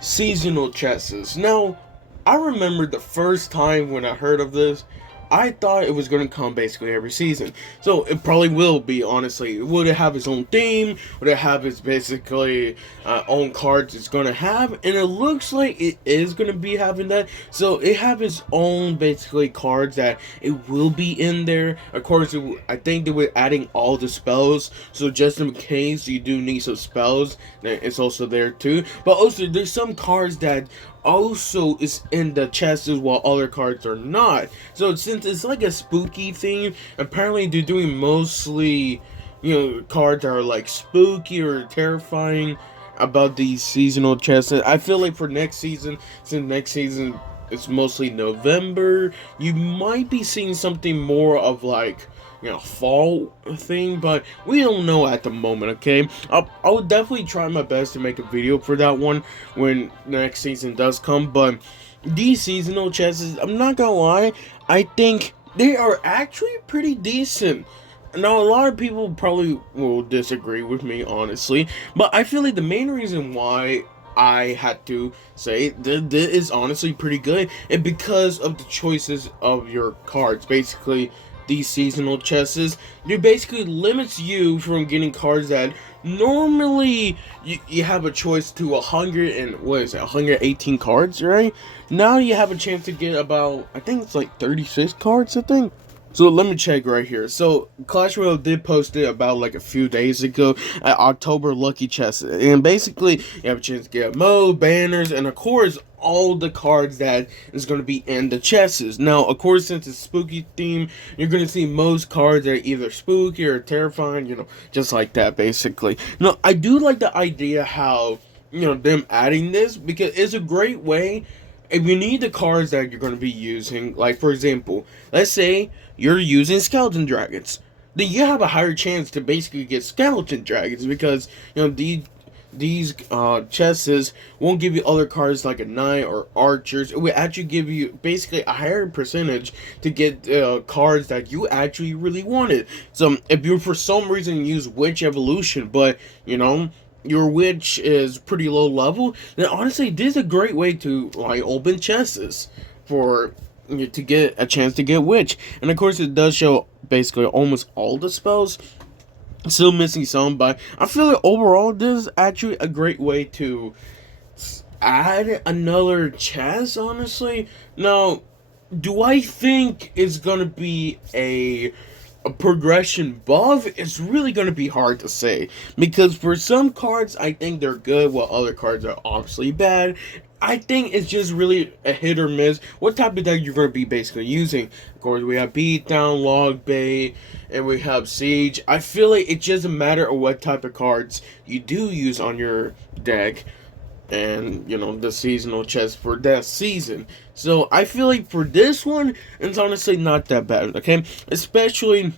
seasonal chests. Now, I remember the first time when I heard of this, I thought it was going to come basically every season. So it probably will be, honestly. Would it have its own theme? Would it have its basically own cards it's going to have? And it looks like it is going to be having that. So it have its own basically cards that it will be in there. Of course, I think they were adding all the spells. So just in case you do need some spells, then it's also there too. But also, there's some cards that also is in the chests while other cards are not. So since it's like a spooky thing, apparently they're doing mostly, cards that are like spooky or terrifying about these seasonal chests. I feel like for next season, since next season it's mostly November, you might be seeing something more of like, fall thing, but we don't know at the moment. Okay, I will definitely try my best to make a video for that one when next season does come. But these seasonal chests, I'm not gonna lie, I think they are actually pretty decent. Now, a lot of people probably will disagree with me, honestly, but I feel like the main reason why I had to say that this is honestly pretty good and because of the choices of your cards. Basically, these seasonal chests, it basically limits you from getting cards that normally you have a choice to 100 and what is it, 118 cards, right? Now you have a chance to get about, I think it's like 36 cards, I think. So let me check right here. So Clash Royale did post it about like a few days ago at October Lucky Chests, and basically you have a chance to get mode, banners, and of course all the cards that is going to be in the chests. Now, of course, since it's spooky theme, you're going to see most cards that are either spooky or terrifying, just like that basically. Now, I do like the idea how, them adding this, because it's a great way if you need the cards that you're going to be using. Like, for example, let's say you're using skeleton dragons, then you have a higher chance to basically get skeleton dragons, because these chests won't give you other cards like a knight or archers. It will actually give you basically a higher percentage to get cards that you actually really wanted. So if you for some reason use witch evolution, but your witch is pretty low level, then honestly this is a great way to like open chests for you to get a chance to get witch. And of course it does show basically almost all the spells, still missing some, but I feel like overall this is actually a great way to add another chest, honestly. Now, do I think it's gonna be a progression buff? It's really going to be hard to say, because for some cards I think they're good while other cards are obviously bad. I think it's just really a hit or miss what type of deck you're going to be basically using. Of course, we have beatdown, log bait, and we have siege. I feel like it's just a matter of what type of cards you do use on your deck, and the seasonal chest for that season. So I feel like for this one, it's honestly not that bad. Okay, especially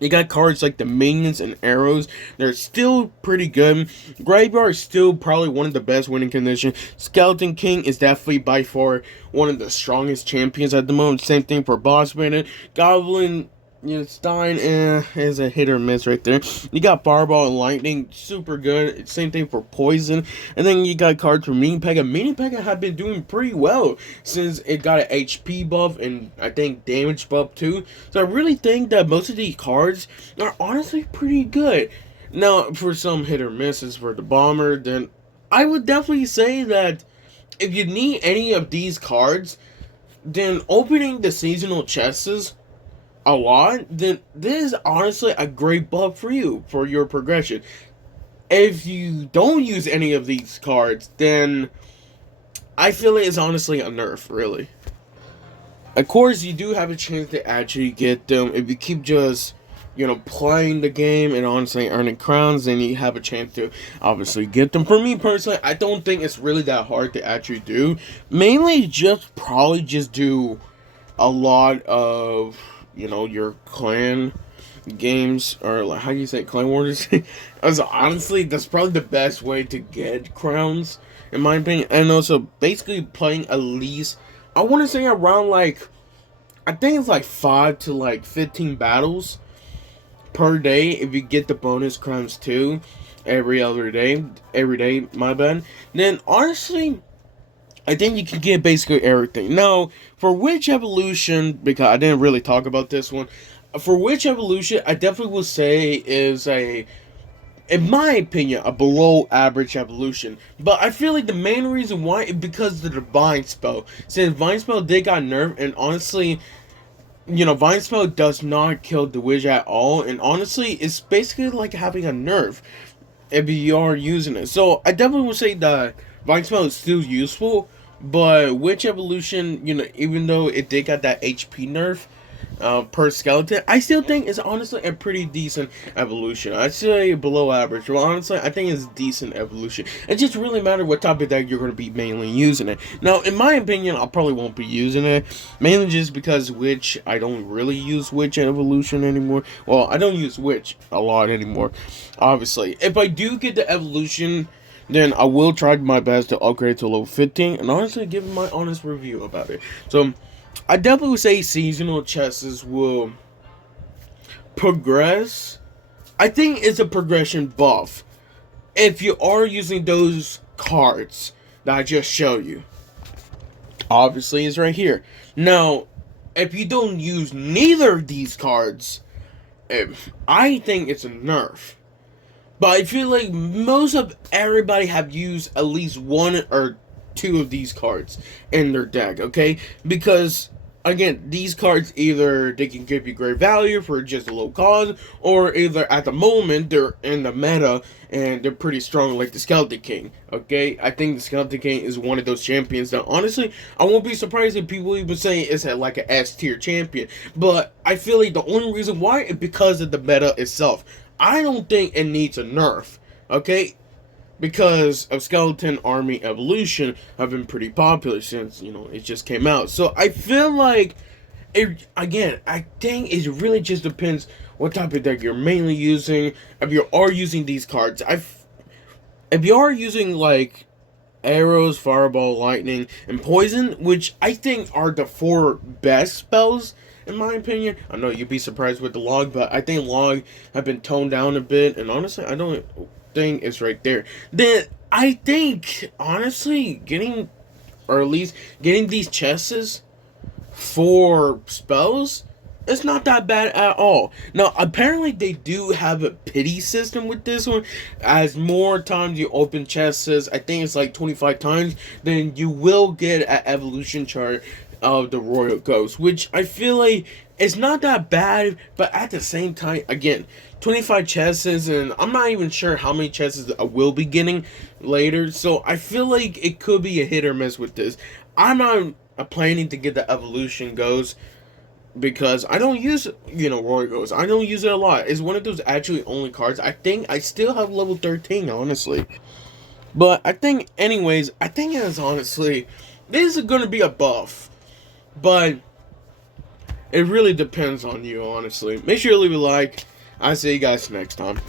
you got cards like the minions and arrows. They're still pretty good. Graveyard is still probably one of the best winning condition. Skeleton King is definitely by far one of the strongest champions at the moment. Same thing for Boss Bandit. Goblin Stein is a hit or miss right there. You got Fireball and Lightning, super good. Same thing for Poison. And then you got cards for Mini Pekka. Mini Pekka have been doing pretty well since it got an HP buff and I think damage buff too. So I really think that most of these cards are honestly pretty good. Now, for some hit or misses for the Bomber, then I would definitely say that if you need any of these cards, then opening the seasonal chests a lot, then this is honestly a great buff for you for your progression. If you don't use any of these cards, then I feel it is honestly a nerf, really. Of course, you do have a chance to actually get them if you keep just playing the game and honestly earning crowns, then you have a chance to obviously get them. For me personally, I don't think it's really that hard to actually do. Mainly just probably just do a lot of your clan games, or like, how do you say, clan wars? As honestly, that's probably the best way to get crowns in my opinion. And also basically playing at least, I want to say around like, I think it's like 5 to like 15 battles per day if you get the bonus crowns too. every day, my bad, then honestly, I think you can get basically everything. Now, for which evolution, because I didn't really talk about this one, for which evolution, I definitely will say is in my opinion, a below average evolution. But I feel like the main reason why is because of the Divine Spell. Since Divine Spell did got nerfed, and honestly, Vine Spell does not kill the Witch at all, and honestly, it's basically like having a nerf if you are using it. So I definitely would say that Vine Spell is still useful, but Witch Evolution, even though it did got that HP nerf per skeleton, I still think it's honestly a pretty decent evolution. I'd say below average, but honestly, I think it's decent evolution. It just really matters what type of deck you're going to be mainly using it. Now, in my opinion, I probably won't be using it, mainly just because Witch, I don't really use Witch evolution anymore. Well, I don't use Witch a lot anymore, obviously. If I do get the evolution, then I will try my best to upgrade to level 15 and honestly give my honest review about it. So, I definitely would say seasonal chests will progress. I think it's a progression buff if you are using those cards that I just showed you. Obviously, it's right here. Now, if you don't use neither of these cards, I think it's a nerf. But I feel like most of everybody have used at least one or two of these cards in their deck, okay? Because, again, these cards either they can give you great value for just a low cost, or either at the moment they're in the meta and they're pretty strong, like the Skeleton King, okay? I think the Skeleton King is one of those champions that, honestly, I won't be surprised if people even say it's like an S tier champion. But I feel like the only reason why is because of the meta itself. I don't think it needs a nerf, okay? Because of Skeleton Army Evolution have been pretty popular since, it just came out. So I feel like, I think it really just depends what type of deck you're mainly using. If you are using these cards, if you are using, like, Arrows, Fireball, Lightning, and Poison, which I think are the 4 best spells, in my opinion. I know you'd be surprised with the Log, but I think Log have been toned down a bit, and honestly, I don't think it's right there. Then, I think, honestly, getting these chests for spells, it's not that bad at all. Now, apparently they do have a pity system with this one. As more times you open chests, I think it's like 25 times, then you will get an evolution chart of the Royal Ghost, which I feel like it's not that bad, but at the same time, again, 25 chests, and I'm not even sure how many chests I will be getting later, so I feel like it could be a hit or miss with this. I'm not planning to get the evolution Ghost, because I don't use, Royal Ghost. I don't use it a lot. It's one of those actually only cards. I think I still have level 13, honestly. But I think, anyways, it's honestly, this is going to be a buff. But it really depends on you, honestly. Make sure you leave a like. I'll see you guys next time.